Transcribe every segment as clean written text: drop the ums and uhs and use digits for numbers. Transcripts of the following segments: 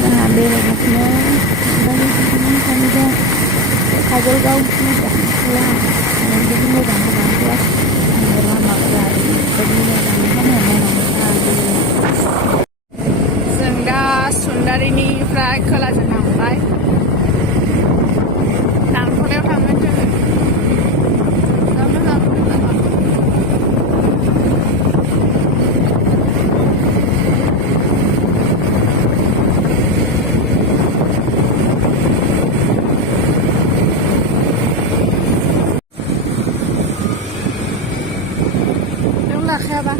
जोंहा बेरायगासिनो सानैजों काजलगाव जोबोद मोजां क्लास लामाफोरा ओरैबायदि मोजां जों दा सुन्दारिनिफ्राय खोलाजों थांबाय दानख'लायाव थांगोन जोङो दा मोजां लाखायाबा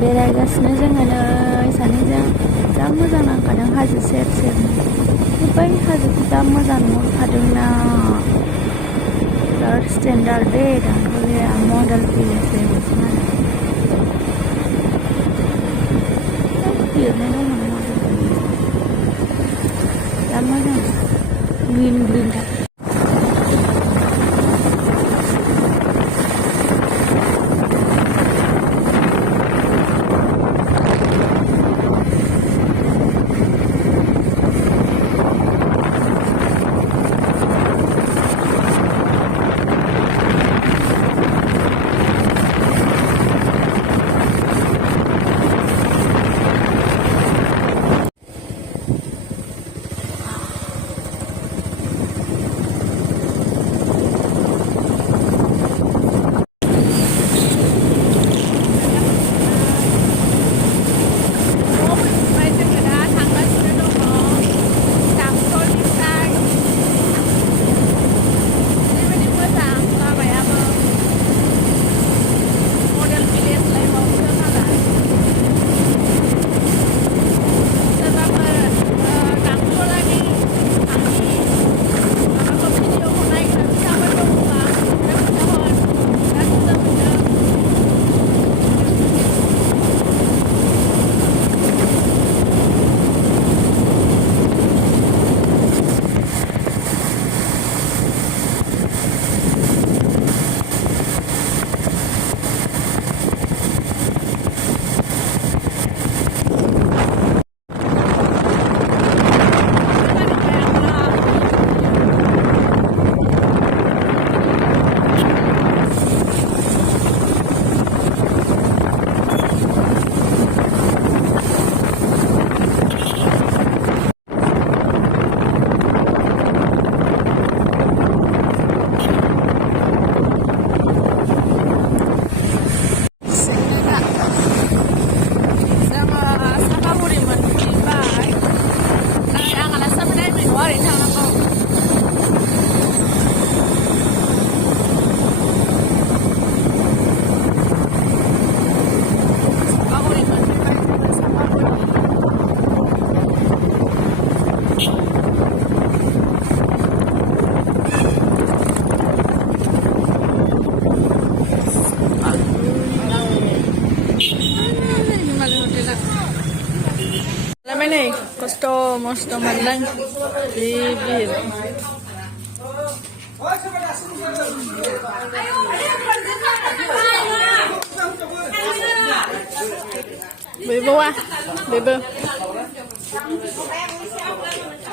बेरायगासिनो जोङो नै सानैजों जा मोजां नांखादों हाजो सेर सेरनो बै हाजोखौ जा मोजां नुहुरखादोंना बिराद स्टेन्डार्ड दे दानख'लाया मडेल भिलेज जाहैबायसो आरो लिरनाय दंमोन मडेल भिलेज जा मोजां ग्रिन ग्रिन थार Kosto mosto mandang bibir. Bebe wah, bebe.